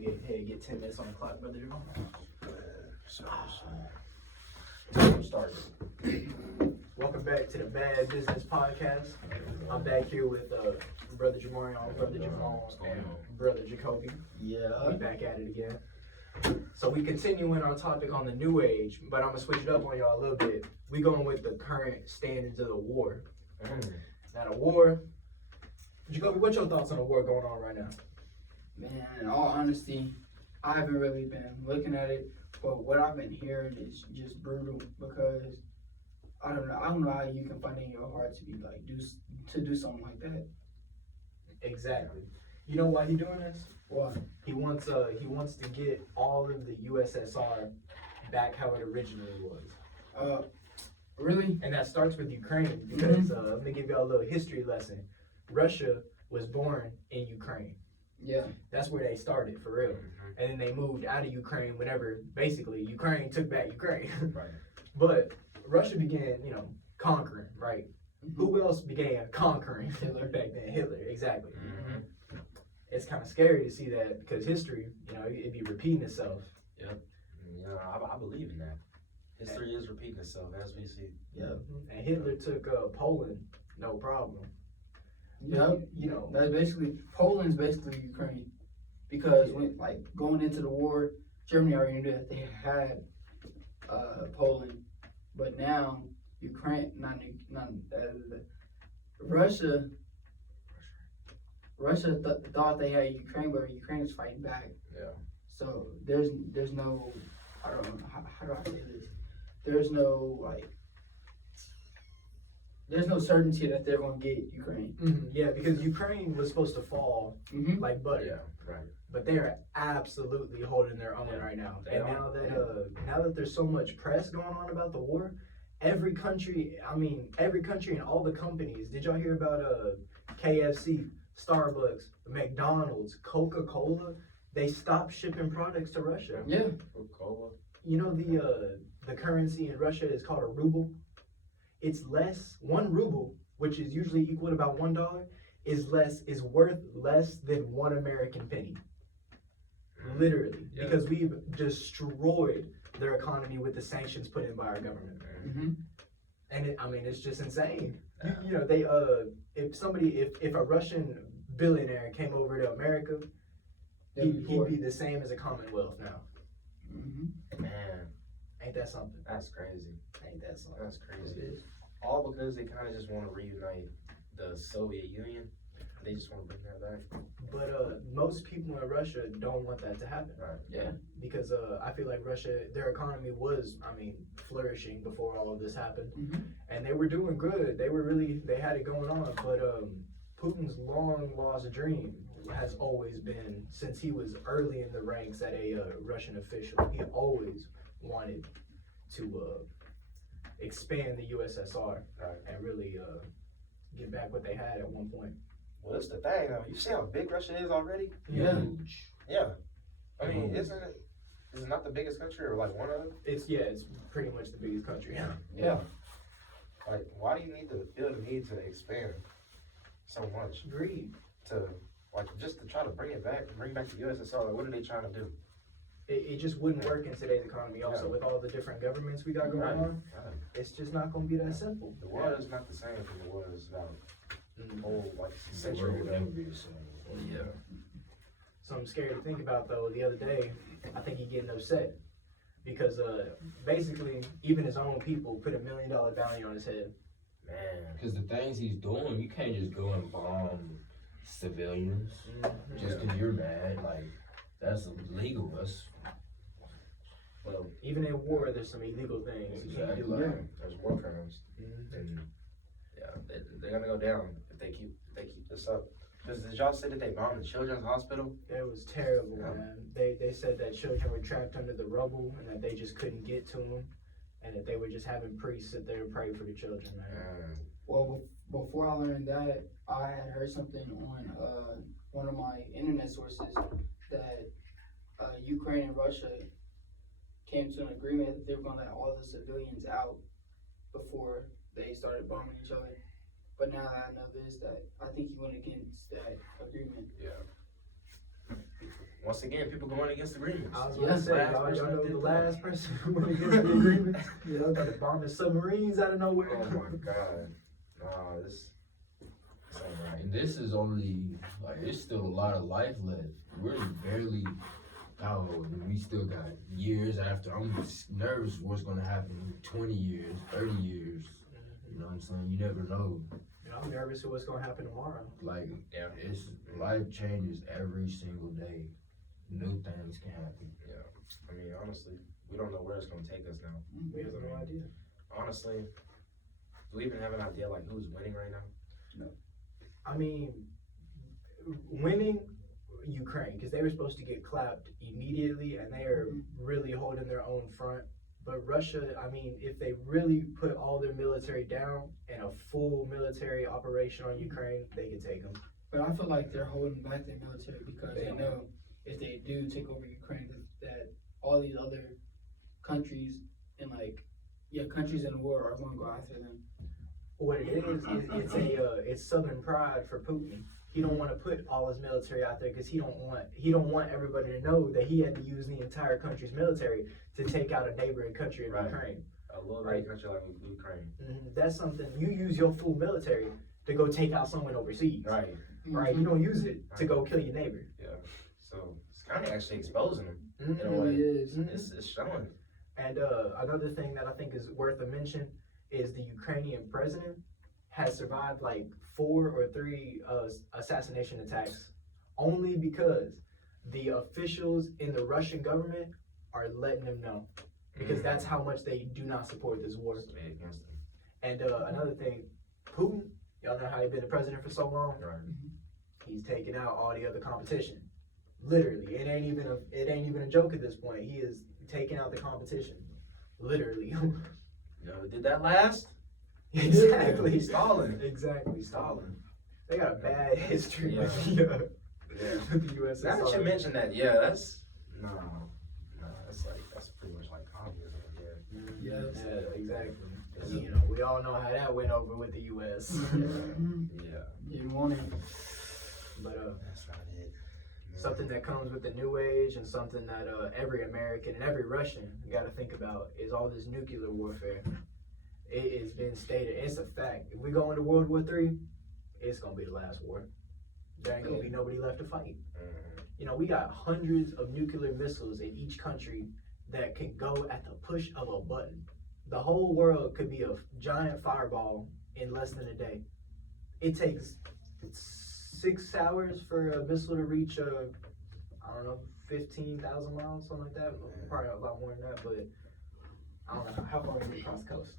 get 10 minutes on the clock, brother. Start. Welcome back to the Bad Business Podcast. I'm back here with brother Jamarion, brother Jamal, and brother Jacoby. Yeah. We back at it again. So we continuing our topic on the new age, but I'm gonna switch it up on y'all a little bit. We going with the current standards of the war. Now the war, Jacoby, what's your thoughts on the war going on right now? Man, in all honesty, I haven't really been looking at it, but what I've been hearing is just brutal because I don't know how you can find it in your heart to be like do something like that. Exactly. You know why he doing this? Why? He wants to get all of the USSR back how it originally was. Really? And that starts with Ukraine because let me give y'all a little history lesson. Russia was born in Ukraine. Yeah. That's where they started for real. And then they moved out of Ukraine whenever basically Ukraine took back Ukraine. Right. But Russia began, conquering, right? Mhm. Who else began conquering Hitler. back then? Hitler, exactly. It's kind of scary to see that because history, it'd be repeating itself. Yeah, I believe in that. History is repeating itself as we see. Yeah. And Hitler took Poland, no problem. Yep. That's basically Poland's basically Ukraine because when going into the war, Germany already knew that they had Poland, but now Ukraine, Russia thought they had Ukraine, but Ukraine is fighting back. Yeah. So there's no, I don't know how do I say this? There's no there's no certainty that they're going to get Ukraine. Yeah, because Ukraine was supposed to fall Mm-hmm. like butter. Yeah. Right. But they are absolutely holding their own right now. They And are. now that there's so much press going on about the war, every country and all the companies. Did y'all hear about KFC, Starbucks, McDonald's, Coca-Cola? They stopped shipping products to Russia. Yeah. Coca-Cola. You know the currency in Russia is called a ruble. It's less. 1 ruble, which is usually equal to about $1, is worth less than 1 American penny. Literally, Yeah. because we've destroyed their economy with the sanctions put in by our government. Mm-hmm. And it's just insane. They if a Russian billionaire came over to America, he'd be the same as a Commonwealth now. Mm-hmm. Man, Ain't that something? that's crazy. Ain't that something? That's crazy. All because they kind of just want to reunite the Soviet Union. They just want to bring that back. But most people in Russia don't want that to happen. Right. Yeah. Because I feel like Russia, their economy was, flourishing before all of this happened. Mhm. And they were doing good. They had it going on. But Putin's long lost dream has always been, since he was early in the ranks at a Russian official, he always wanted to expand the USSR Right. and really get back what they had at one point. Well, that's the thing, though. You see how big Russia is already? Yeah. Yeah. I mean, is it not the biggest country or like one of them? It's pretty much the biggest country. Yeah. Like, why do you feel the need to expand so much? Greed. Just to try to bring back the USSR? Like, what are they trying to do? It just wouldn't work in today's economy. Also, with all the different governments we got going on, it's just not going to be that simple. The world is not the same as it was about whole century ago. Yeah. Something scary to think about though. The other day, I think he getting upset because basically even his own people put $1 million bounty on his head. Man. Because the things he's doing, you can't just go and bomb civilians just because you're mad. Like, that's illegal. Well, Even in war, there's some illegal things you can't do. Yeah. there's war criminals, and they're gonna go down if they keep this up. Because did y'all say that they bombed the children's hospital? It was terrible, Yeah. man. They said that children were trapped under the rubble and that they just couldn't get to them, and that they were just having priests sit there and pray for the children, man. Well, before I learned that, I had heard something on one of my internet sources that Ukraine and Russia came to an agreement that they were going to let all the civilians out before they started bombing each other. But now that I know this, that I think he went against that agreement. Yeah. Once again, people going against agreements. I was Yeah. gonna say, Last y'all person know that the did last that. person who went against the agreement? Yeah. Started bombing submarines out of nowhere. Oh my god. Nah, this ain't right. And this is only, like, there's still a lot of life left. We're barely out, and we still got years after. I'm just nervous what's gonna happen in 20 years, 30 years. You know what I'm saying? You never know. And I'm nervous of what's gonna happen tomorrow. Like, Yeah. it's life changes every single day. New things can happen. I mean, honestly, we don't know where it's gonna take us now. We have no idea. Honestly, do we even have an idea like who's winning right now? I mean, winning Ukraine, because they were supposed to get clapped immediately, and they are really holding their own front. But Russia, I mean, if they really put all their military down and a full military operation on Ukraine, they can take them. But I feel like they're holding back their military because They they know if they do take over Ukraine, that all these other countries and countries in the world are going to go after them. What it is it's Southern pride for Putin. He don't want to put all his military out there because he don't want everybody to know that he had to use the entire country's military to take out a neighboring country of Right. Ukraine. A little Right. bit country like Ukraine. That's something you use your full military to go take out someone overseas. Right. Right? You don't use it to go kill your neighbor. Yeah. So it's kind of actually exposing them in It a really way. is. Mhm. It's showing. And another thing that I think is worth a mention is the Ukrainian president has survived like 4 or 3 assassination attacks only because the officials in the Russian government are letting them know, because that's how much they do not support this war. Stay against them. And another thing, Putin, y'all know how he's been the president for so long. Right. He's taken out all the other competition. Literally, it ain't even a joke at this point. He is taking out the competition. Literally. You know, did that last? Exactly. Stalin. Exactly. Stalin. They got a bad history Yeah. with Yeah. the USSR. Now that you mention that, yeah, that's that's pretty much like communism again. Yes. Yeah, exactly. It's- You know, we all know how that went over with the US. Yeah, You want it. But that's not it. something that comes with the new age, and something that every American and every Russian got to think about, is all this nuclear warfare. It has been stated, it's a fact. If we go into World War III, it's gonna be the last war. There ain't gonna be nobody left to fight. Mhm. You know, we got hundreds of nuclear missiles in each country that can go at the push of a button. The whole world could be a giant fireball in less than a day. It takes 6 hours for a missile to reach, I don't know, 15,000 miles, something like that. Probably a lot more than that, but I don't know. How far is it across the coast?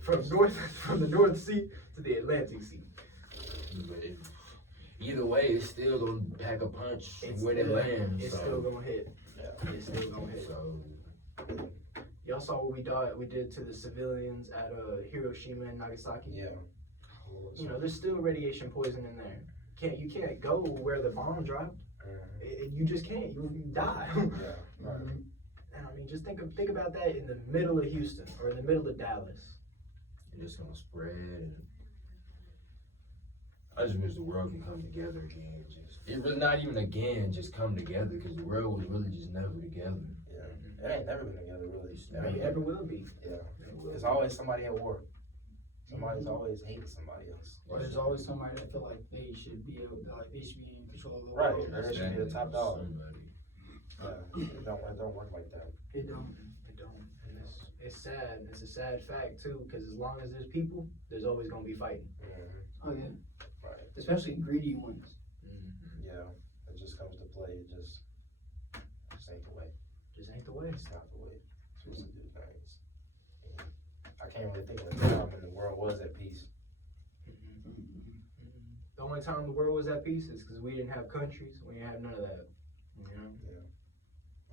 From the North Sea to the Atlantic Sea. But either way, it's still gonna pack a punch It's when it still- lands. It's so. still gonna hit. Yeah. It's still gonna hit. So Y'all saw what we did to the civilians at Hiroshima and Nagasaki. Yeah. You know, there's still radiation poison in there. You can't go where the bomb dropped. Mhm. You just can't. You die. Yeah. Right. And I mean, just think about that in the middle of Houston or in the middle of Dallas. it's just gonna spread. And I just wish the world can come together again. It really not even again, just come together, because the world was really just never together. Yeah. It ain't never been together really. It never will be. Yeah. Never will There's be. always somebody at war. Somebody's always hating somebody else. There's always somebody that feel like they should be able, like they should be in control of the Right. world. They should be the top dog. Somebody. It don't work like that. It don't. It don't. And it's sad. It's a sad fact too, because as long as there's people, there's always gonna be fighting. Mhm. Oh yeah. Right. Especially greedy ones. Yeah. It just comes to play. It just ain't the way. Just ain't the way. It's not the way to do things. And I can't really think of a time when the world was at peace. The only time the world was at peace is because we didn't have countries. We didn't have none of that. You know. Yeah.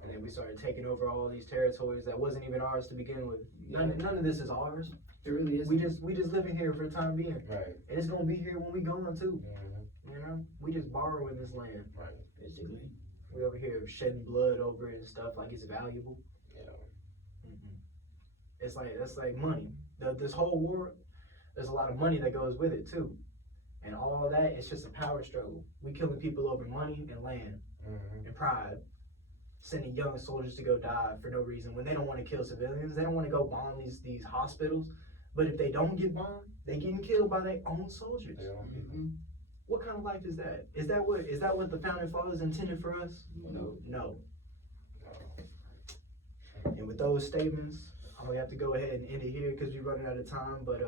And then we started taking over all these territories that wasn't even ours to begin with. None of this is ours. It really is. We just living here for the time being, and Right. it's gonna be here when we going too. Mhm. You know, we just borrowing this land. Right. basically. We over here shedding blood over it and stuff like it's valuable. Yeah. It's like that's like money. This whole war, there's a lot of money that goes with it too. And all of that, it's just a power struggle. We killing people over money and land and pride. Sending young soldiers to go die for no reason when they don't want to kill civilians. They don't want to go bomb these hospitals. But if they don't get bombed, they getting killed by their own soldiers. What kind of life is that? Is that what the founding fathers intended for us? No. And with those statements, I'm gonna have to go ahead and end it here because we're running out of time. But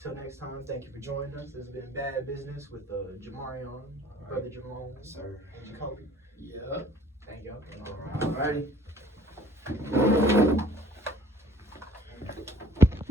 till next time, thank you for joining us. This has been Bad Business with Jamarion, brother Jamal, Sir. and Jacoby. Yeah. Thank y'all. Alrighty.